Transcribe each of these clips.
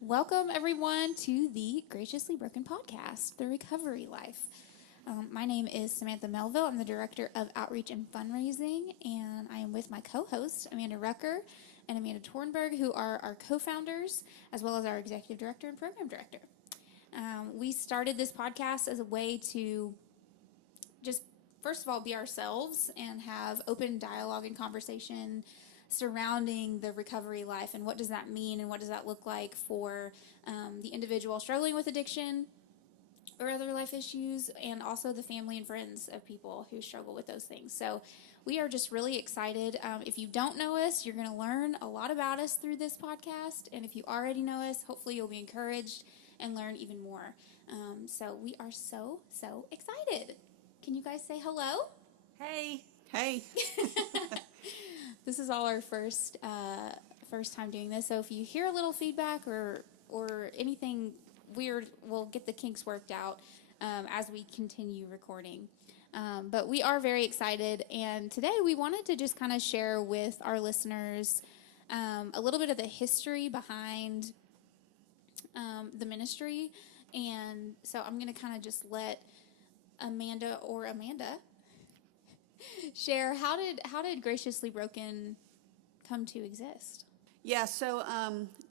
Welcome, everyone, to the Graciously Broken podcast, The Recovery Life. My name is Samantha Melville. I'm the Director of Outreach and Fundraising, and I am with my co-hosts, Amanda Rucker and Amanda Tornberg, who are our co-founders, as well as our Executive Director and Program Director. We started this podcast as a way to just, first of all, be ourselves and have open dialogue and conversation surrounding the recovery life and what does that mean and what does that look like for the individual struggling with addiction or other life issues, and also the family and friends of people who struggle with those things. So we are just really excited. If you don't know us, you're going to learn a lot about us through this podcast, and if you already know us, hopefully you'll be encouraged and learn even more. So we are so excited. Can you guys say hello? Hey. Hey. This is all our first time doing this, so if you hear a little feedback or anything weird, we'll get the kinks worked out as we continue recording. But we are very excited, and today we wanted to just kind of share with our listeners a little bit of the history behind the ministry, and so I'm going to kind of just let Amanda share how did Graciously Broken come to exist? Yeah, so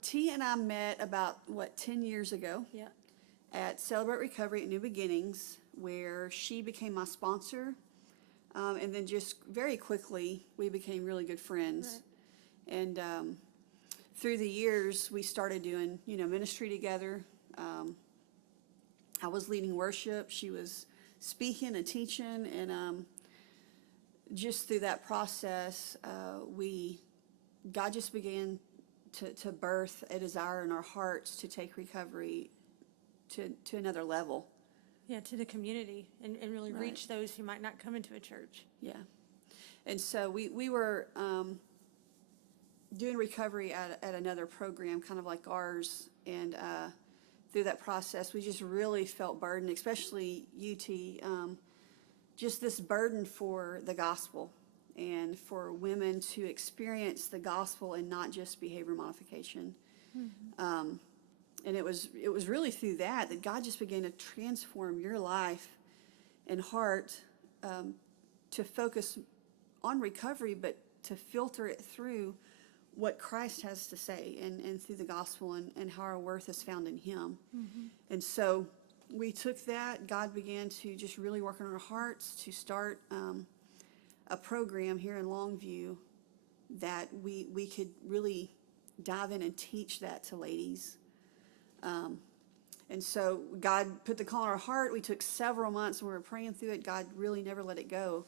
T and I met about, 10 years ago Yeah. at Celebrate Recovery at New Beginnings, where she became my sponsor. And then just very quickly, we became really good friends. Right. And through the years, we started doing, ministry together. I was leading worship. She was speaking and teaching, and just through that process, God just began to birth a desire in our hearts to take recovery to another level. Yeah, to the community and really Right. reach those who might not come into a church. Yeah. And so we were doing recovery at another program, kind of like ours, and through that process, we just really felt burdened, especially UT, just this burden for the gospel and for women to experience the gospel and not just behavior modification. Mm-hmm. And it was really through that God just began to transform your life and heart to focus on recovery, but to filter it through what Christ has to say and through the gospel and how our worth is found in Him. Mm-hmm. And so we took that. God began to just really work on our hearts to start a program here in Longview that we could really dive in and teach that to ladies. And so God put the call in our heart. We took several months and we were praying through it. God really never let it go.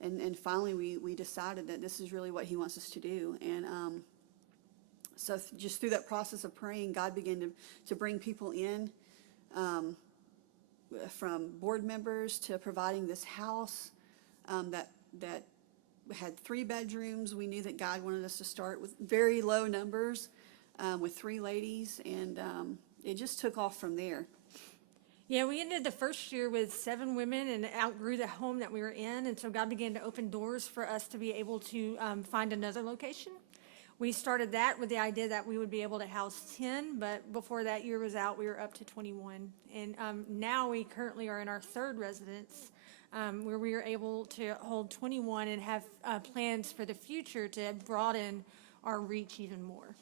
And finally we decided that this is really what He wants us to do. And so just through that process of praying, God began to bring people in, from board members to providing this house that had 3 bedrooms. We knew that God wanted us to start with very low numbers, with 3 ladies, and it just took off from there. Yeah, we ended the first year with 7 women and outgrew the home that we were in, and so God began to open doors for us to be able to find another location. We started that with the idea that we would be able to house 10, but before that year was out, we were up to 21. And now we currently are in our 3rd residence, where we are able to hold 21 and have plans for the future to broaden our reach even more.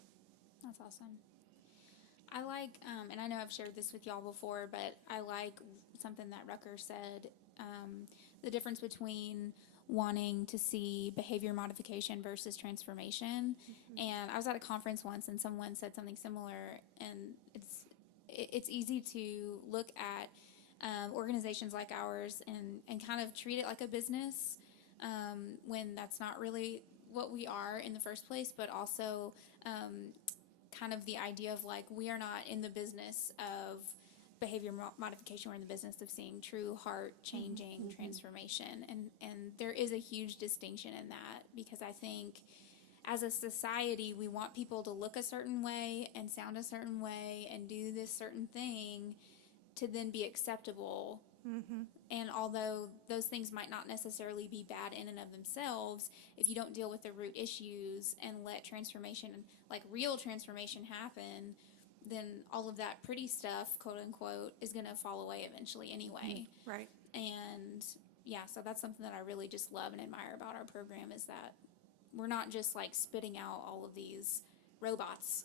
That's awesome. I like, and I know I've shared this with y'all before, but I like something that Rucker said, the difference between wanting to see behavior modification versus transformation. Mm-hmm. And I was at a conference once and someone said something similar, and it's easy to look at organizations like ours and kind of treat it like a business when that's not really what we are in the first place, but also kind of the idea of like we are not in the business of behavior modification. We're in the business of seeing true heart changing mm-hmm. transformation, and there is a huge distinction in that, because I think as a society we want people to look a certain way and sound a certain way and do this certain thing to then be acceptable. Mm-hmm. And although those things might not necessarily be bad in and of themselves, if you don't deal with the root issues and let transformation, like real transformation, happen, then all of that pretty stuff, quote unquote, is going to fall away eventually anyway. Right. And yeah, so that's something that I really just love and admire about our program is that we're not just like spitting out all of these robots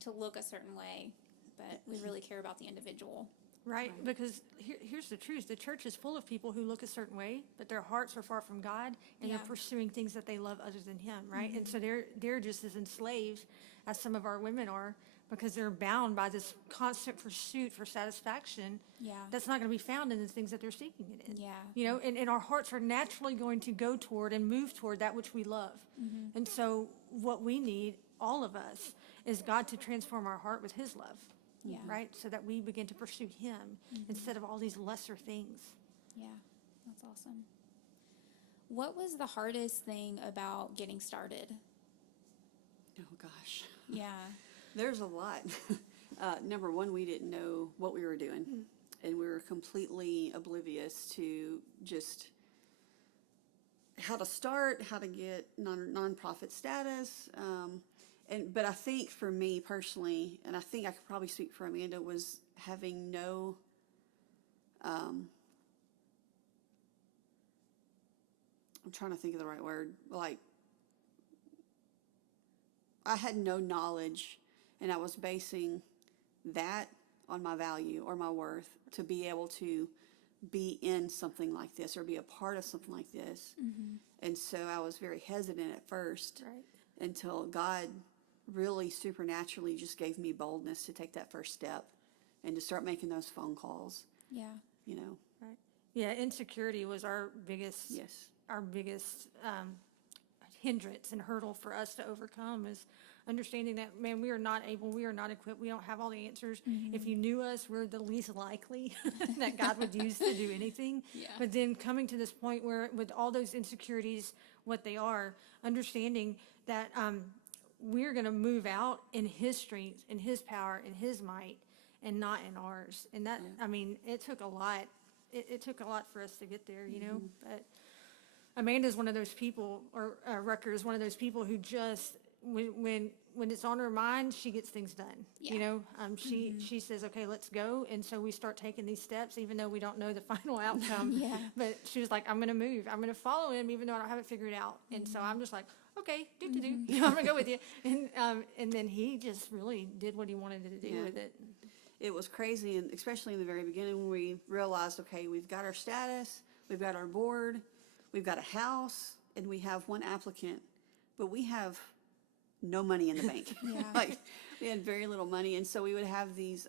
to look a certain way, but we really care about the individual. Right, because here's the truth. The church is full of people who look a certain way, but their hearts are far from God, and Yeah. they're pursuing things that they love other than Him, right? And so they're just as enslaved as some of our women are, because they're bound by this constant pursuit for satisfaction Yeah. that's not going to be found in the things that they're seeking it in. Yeah. You know, and our hearts are naturally going to go toward and move toward that which we love. And so what we need, all of us, is God to transform our heart with His love. Yeah. Right? So that we begin to pursue Him instead of all these lesser things. Yeah, that's awesome. What was the hardest thing about getting started? Oh, gosh. Yeah. There's a lot. Number one, we didn't know what we were doing. And we were completely oblivious to just how to start, how to get nonprofit status. But I think for me personally, and I think I could probably speak for Amanda, was having no, I'm trying to think of the right word, like, I had no knowledge, and I was basing that on my value or my worth to be able to be in something like this or be a part of something like this. And so I was very hesitant at first until God really supernaturally just gave me boldness to take that first step and to start making those phone calls, Yeah. you know. Right. Yeah, insecurity was our biggest Yes. hindrance and hurdle for us to overcome, is understanding that, man, we are not able, we are not equipped, we don't have all the answers. If you knew us, we're the least likely that God would use to do anything. Yeah. But then coming to this point where with all those insecurities, what they are, understanding that we're going to move out in His strength, in His power, in His might, and not in ours. And that, I mean, it took a lot. It took a lot for us to get there, you know. But Amanda's one of those people, or Rucker is one of those people who just, when it's on her mind, she gets things done. Yeah. You know, she says, okay, let's go. And so we start taking these steps, even though we don't know the final outcome. Yeah. But she was like, I'm going to move. I'm going to follow Him, even though I don't have it figured out. And so I'm just like, okay, do. You know, I'm going to go with you. And then He just really did what He wanted to do with it. It was crazy, and especially in the very beginning when we realized, okay, we've got our status, we've got our board, we've got a house, and we have one applicant, but we have no money in the bank. Like, we had very little money, and so we would have these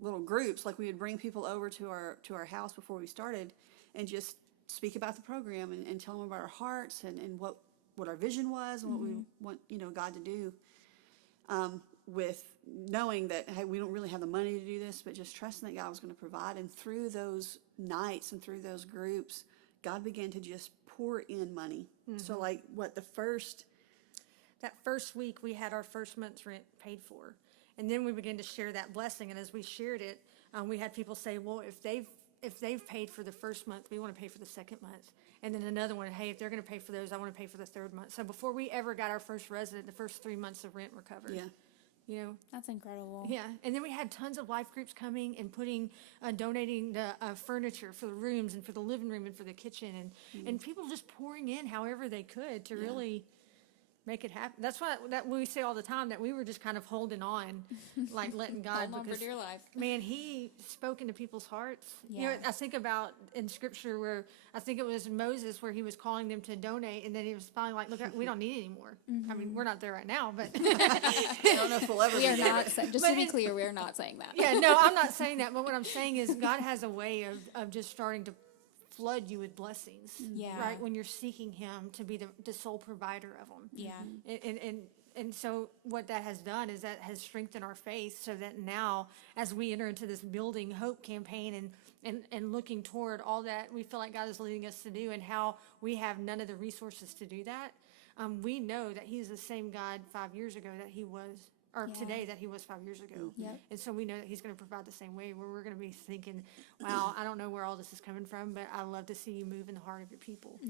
little groups, like we would bring people over to our house before we started and just speak about the program and tell them about our hearts and what our vision was and what we want, you know, God to do. With knowing that, hey, we don't really have the money to do this, but just trusting that God was going to provide. And through those nights and through those groups, God began to just pour in money. So like That first week, we had our first month's rent paid for. And then we began to share that blessing. And as we shared it, we had people say, well, if they've paid for the first month, we want to pay for the second month. And then another one, hey, if they're going to pay for those, I want to pay for the third month. So before we ever got our first resident, the first 3 months of rent were covered. Yeah. You know? That's incredible. Yeah, and then we had tons of life groups coming and donating the furniture for the rooms and for the living room and for the kitchen, and people just pouring in however they could to really make it happen. That's why we say all the time that we were just kind of holding on, like letting God, Holding on for because dear life. man, He spoke into people's hearts. You know, Yeah. I think about in Scripture where I think it was Moses where he was calling them to donate, and then he was finally like, "Look, we don't need any more." I mean, we're not there right now, but I don't know if we'll ever We are be there, not, but- just to be clear, we are not saying that. yeah, no, I'm not saying that. But what I'm saying is God has a way of just starting to flood you with blessings. Yeah. Right, when you're seeking Him to be the sole provider of them. Yeah. And so what that has done is that has strengthened our faith, so that now as we enter into this Building Hope campaign and looking toward all that we feel like God is leading us to do, and how we have none of the resources to do that, we know that He's the same God 5 years ago that He was, or today that He was 5 years ago. Yep. And so we know that He's going to provide the same way, where we're going to be thinking, wow, I don't know where all this is coming from, but I love to see You move in the heart of Your people.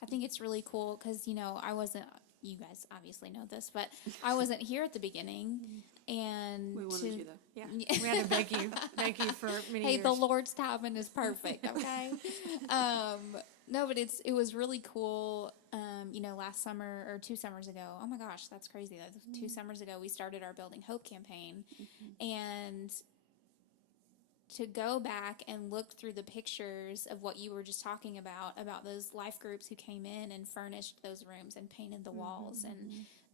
I think it's really cool because, you know, I wasn't you guys obviously know this, but I wasn't here at the beginning, and We wanted you, though. Yeah, we had to beg you for many hey, years. the Lord's timing is perfect, okay? No, but it was really cool. Last summer or 2 summers ago. Oh my gosh, that's crazy. That 2 summers ago, we started our Building Hope campaign, and to go back and look through the pictures of what you were just talking about those life groups who came in and furnished those rooms and painted the walls and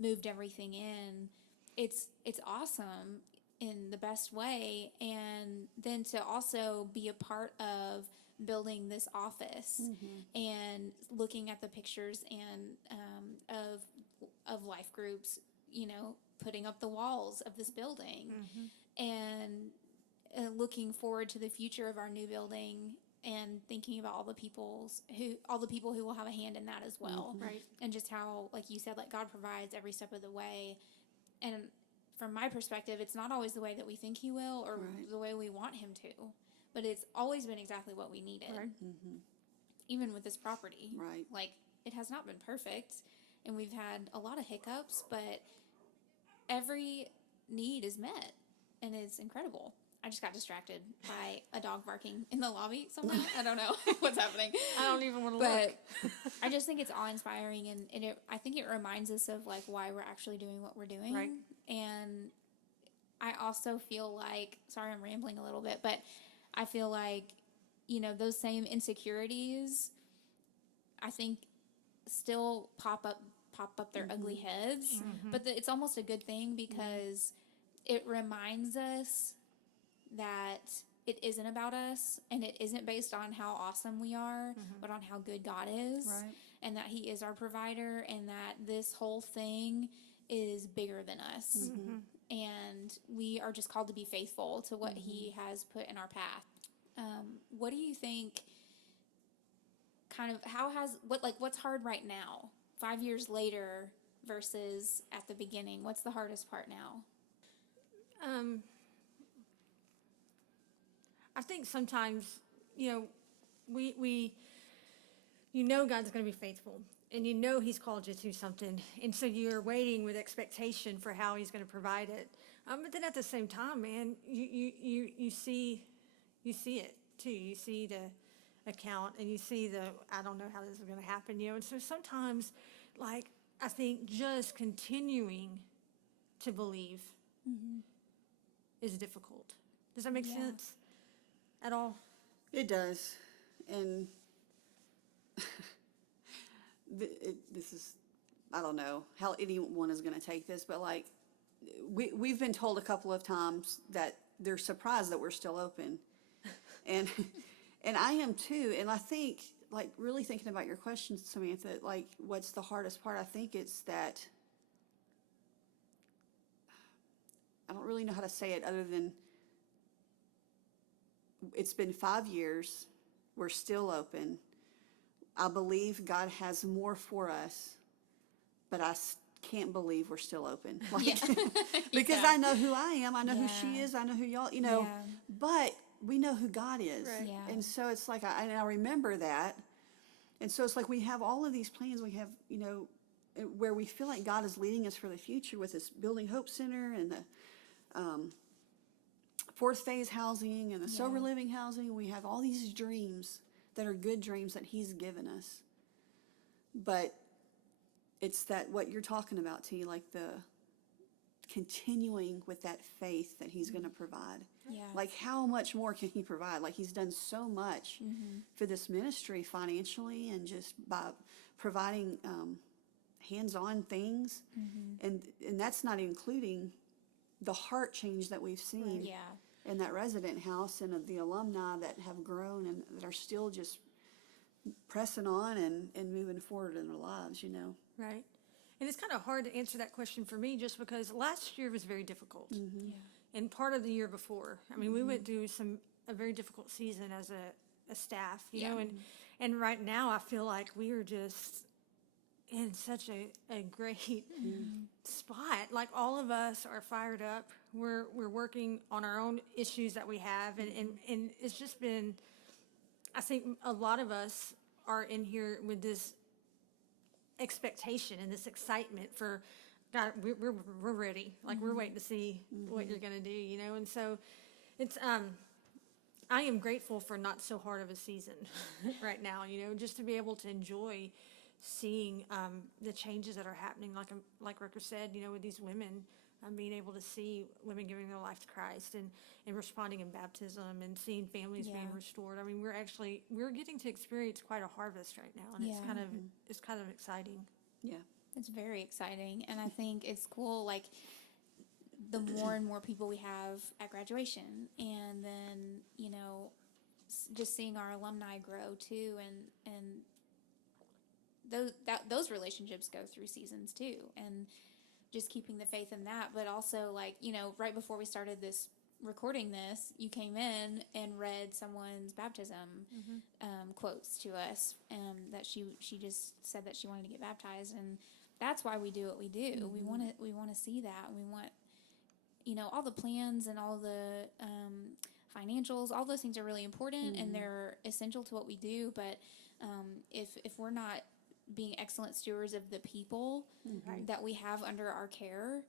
moved everything in. It's awesome in the best way. And then to also be a part of building this office and looking at the pictures and of life groups, putting up the walls of this building and looking forward to the future of our new building and thinking about all the people who will have a hand in that as well. Right. And just how, like you said, like God provides every step of the way. And from my perspective, it's not always the way that we think he will or the way we want him to, but it's always been exactly what we needed. Right. Even with this property. Right. Like, it has not been perfect and we've had a lot of hiccups, but every need is met and it's incredible. I just got distracted by a dog barking in the lobby somehow. I don't know what's happening. I don't even want to look. But I just think it's awe-inspiring, and I think it reminds us of, like, why we're actually doing what we're doing. Right. And I also feel like, sorry I'm rambling a little bit, but I feel like, those same insecurities, I think, still pop up their ugly heads. But it's almost a good thing because it reminds us that it isn't about us and it isn't based on how awesome we are, but on how good God is, and that he is our provider, and that this whole thing is bigger than us. And we are just called to be faithful to what he has put in our path. What do you think, what's hard right now, 5 years later versus at the beginning? What's the hardest part now? I think sometimes, God's going to be faithful, and he's called you to something, and so you're waiting with expectation for how he's going to provide it. But then at the same time, man, you see it too. You see the account, and you see I don't know how this is going to happen, and so sometimes, like, I think just continuing to believe is difficult. Does that make sense at all? It does. And this is, I don't know how anyone is going to take this, but like we've been told a couple of times that they're surprised that we're still open. And I am too. And I think, like, really thinking about your question, Samantha, like, what's the hardest part? I think it's that I don't really know how to say it other than it's been 5 years. We're still open. I believe God has more for us, but I can't believe we're still open. Like, because I know who I am. I know who she is. I know who y'all, but we know who God is. Right. Yeah. And so it's like, I remember that. And so it's like we have all of these plans. We have, where we feel like God is leading us for the future with this Building Hope Center and the fourth phase housing and the sober living housing. We have all these dreams that are good dreams that he's given us. But it's that what you're talking about, T, like the continuing with that faith that he's going to provide. Yeah. Like, how much more can he provide? Like, he's done so much for this ministry financially and just by providing hands-on things. And that's not including the heart change that we've seen in that resident house and of the alumni that have grown and that are still just pressing on and moving forward in their lives, Right. And it's kind of hard to answer that question for me just because last year was very difficult. And part of the year before. I mean, we went through a very difficult season as a staff, you know, and right now I feel like we are just in such a great spot. Like, all of us are fired up. We're working on our own issues that we have, and it's just been, I think a lot of us are in here with this expectation and this excitement for, God, we're ready. Like, we're waiting to see what you're going to do, you know? And so it's, I am grateful for not so hard of a season right now, you know, just to be able to enjoy seeing the changes that are happening, like Rucker said, you know, with these women, being able to see women giving their life to Christ and responding in baptism and seeing families being restored. I mean, we're getting to experience quite a harvest right now, and it's kind of exciting. Yeah. It's very exciting, and I think it's cool, like, the more and more people we have at graduation, and then, you know, just seeing our alumni grow too, and those relationships go through seasons too, and just keeping the faith in that. But also, like, you know, right before we started recording this, you came in and read someone's baptism quotes to us, that she just said that she wanted to get baptized, and that's why we do what we do. We want to see that, and we want, you know, all the plans and all the financials, all those things are really important, and they're essential to what we do. But if we're not being excellent stewards of the people that we have under our care,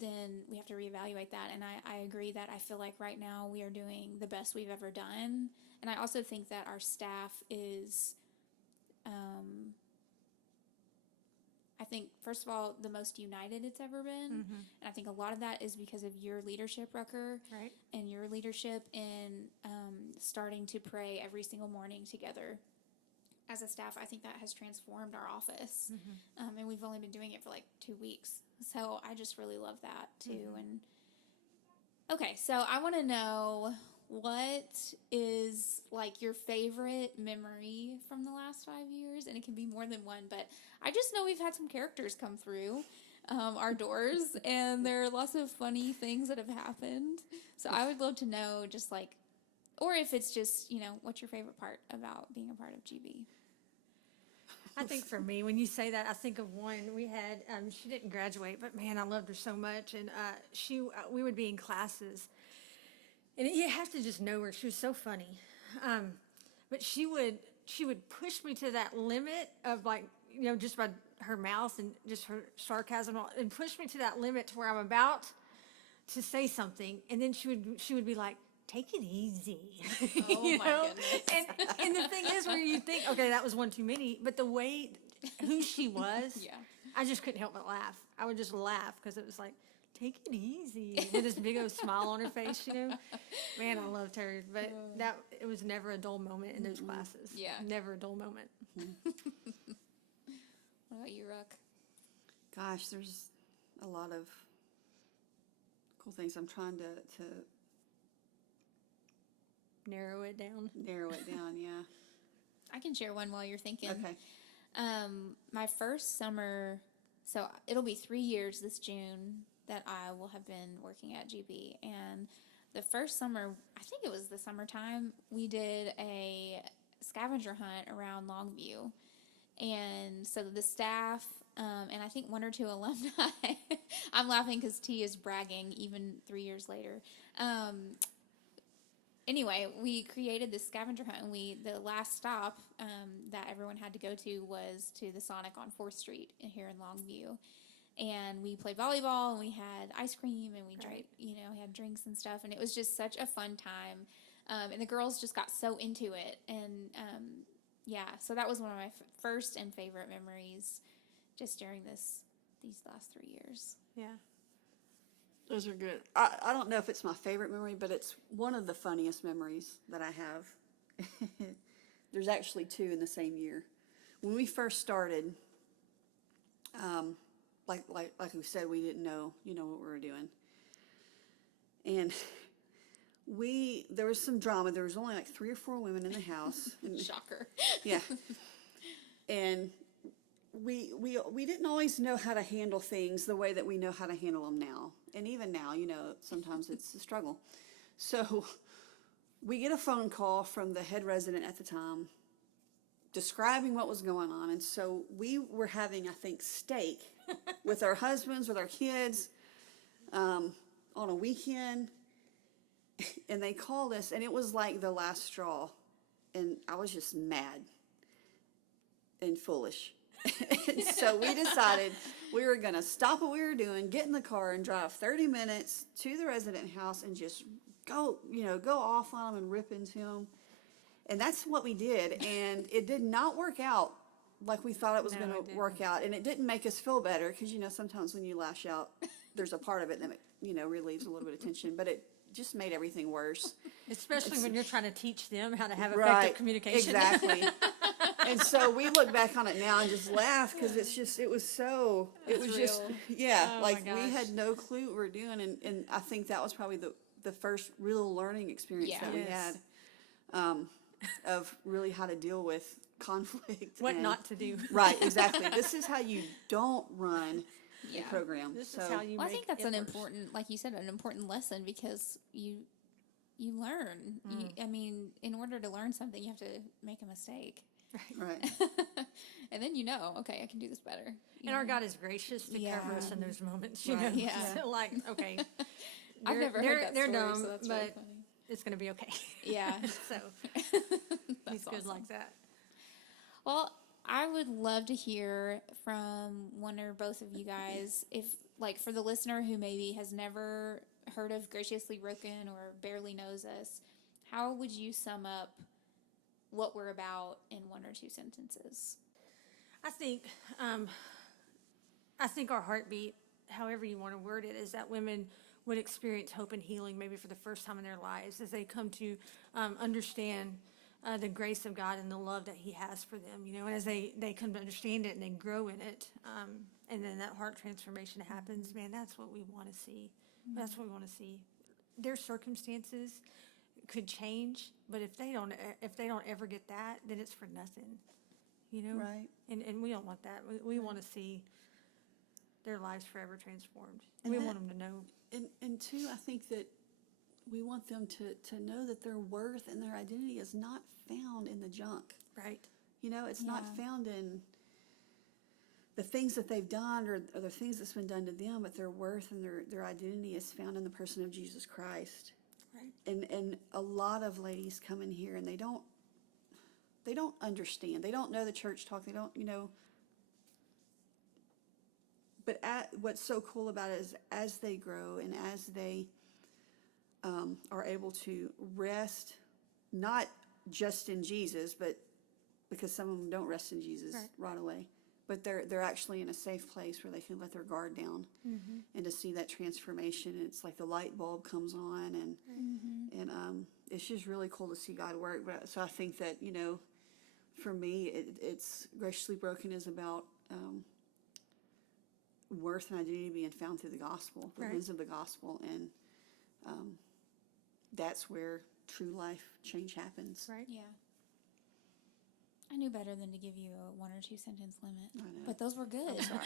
then we have to reevaluate that. And I agree that I feel like right now we are doing the best we've ever done. And I also think that our staff is, I think, first of all, the most united it's ever been. And I think a lot of that is because of your leadership, Rucker, Right. and your leadership in starting to pray every single morning together. As a staff, I think that has transformed our office. And we've only been doing it for like 2 weeks. So I just really love that too. And okay, so I want to know, what is like your favorite memory from the last 5 years? And it can be more than one, but I just know we've had some characters come through our doors, and there are lots of funny things that have happened. So I would love to know, just like, or if it's just, you know, what's your favorite part about being a part of GB? I think for me, when you say that, I think of one we had. She didn't graduate, but man, I loved her so much. And we would be in classes, and you have to just know her. She was so funny, but she would push me to that limit of, like, you know, just by her mouth and just her sarcasm, and push me to that limit to where I'm about to say something, and then she would be like, take it easy. Oh, you my know? goodness. And the thing is, where you think, okay, that was one too many, but the way who she was, Yeah. I just couldn't help but laugh. I would just laugh because it was like, take it easy, with this big old smile on her face, you know. Man, I loved her, but it was never a dull moment in those classes. Yeah. Never a dull moment. What about you, Ruck? Gosh, there's a lot of cool things. I'm trying to Narrow it down. narrow it down, yeah. I can share one while you're thinking. Okay. My first summer, so it'll be 3 years this June that I will have been working at GB. And the first summer, I think it was the summertime, we did a scavenger hunt around Longview. And so the staff, and I think 1 or 2 alumni, I'm laughing because T is bragging even 3 years later. Anyway, we created this scavenger hunt, and the last stop that everyone had to go to was to the Sonic on 4th Street here in Longview. And we played volleyball, and we had ice cream, and we drank, you know, we had drinks and stuff, and it was just such a fun time. And the girls just got so into it, and yeah, so that was one of my first and favorite memories just during these last 3 years. Yeah. Those are good. I don't know if it's my favorite memory, but it's one of the funniest memories that I have. There's actually 2 in the same year. When we first started, like we said, we didn't know, you know, what we were doing. And there was some drama. There was only like 3 or 4 women in the house. And, Shocker. yeah. And we didn't always know how to handle things the way that we know how to handle them now. And even now, you know, sometimes it's a struggle. So we get a phone call from the head resident at the time describing what was going on. And so we were having, I think, steak with our husbands, with our kids, on a weekend. And they called us, and it was like the last straw. And I was just mad and foolish. And so we decided we were going to stop what we were doing, get in the car, and drive 30 minutes to the resident house and just go off on them and rip into them. And that's what we did. And it did not work out like we thought it was going to work out. And it didn't make us feel better because, sometimes when you lash out, there's a part of it that, relieves a little bit of tension. But it just made everything worse. Especially when you're trying to teach them how to have effective communication. Exactly. And so we look back on it now and just laugh because it was real. We had no clue what we were doing. And I think that was probably the first real learning experience that we had of really how to deal with conflict. What not to do. Right, exactly. This is how you don't run a program. This is how you I think that's an important, like you said, an important lesson because you learn. In order to learn something, you have to make a mistake. Right. And then okay, I can do this better. And our God is gracious to cover us in those moments, Right. Yeah. So okay. I've never heard that they're story, dumb, so that's but really funny. it's going to be okay. Yeah. So That's he's good awesome. like that. Well, I would love to hear from one or both of you guys if, for the listener who maybe has never heard of Graciously Broken or barely knows us, how would you sum up what we're about in one or two sentences? I think our heartbeat, however you want to word it, is that women would experience hope and healing maybe for the first time in their lives as they come to understand the grace of God and the love that he has for them, and as they come to understand it and they grow in it, and then that heart transformation happens, man, that's what we want to see. Mm-hmm. That's what we want to see. Their circumstances could change, but if they don't ever get that, then it's for nothing, Right. And we don't want that. We want to see their lives forever transformed. And we want them to know. And two, I think that we want them to know that their worth and their identity is not found in the junk. Right. It's not found in the things that they've done or the things that's been done to them, but their worth and their identity is found in the person of Jesus Christ. Right. And a lot of ladies come in here and they don't understand. They don't know the church talk. They don't, But what's so cool about it is as they grow and as they are able to rest, not just in Jesus, but because some of them don't rest in Jesus right away, but they're actually in a safe place where they can let their guard down and to see that transformation. And it's like the light bulb comes on, and it's just really cool to see God work. But so I think that for me, it's Graciously Broken is about worth and identity being found through the gospel, the lens of the gospel, and that's where true life change happens. Right. Yeah. I knew better than to give you a 1 or 2 sentence limit. I know. But those were good. I'm sorry.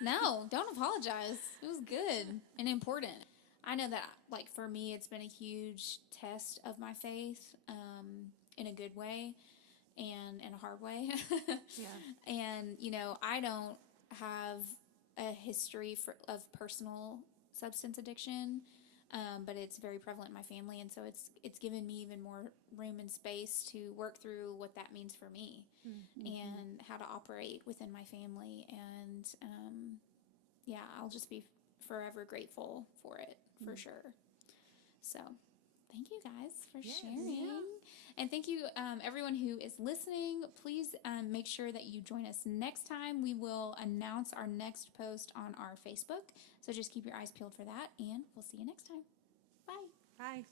No, don't apologize. It was good and important. I know that, for me, it's been a huge test of my faith in a good way and in a hard way. Yeah. And, I don't have a history of personal substance addiction, but it's very prevalent in my family, and so it's given me even more room and space to work through what that means for me and how to operate within my family. And I'll just be forever grateful for it, for sure. So thank you guys for sharing. Yeah. And thank you, everyone who is listening. Please make sure that you join us next time. We will announce our next post on our Facebook. So just keep your eyes peeled for that, and we'll see you next time. Bye. Bye.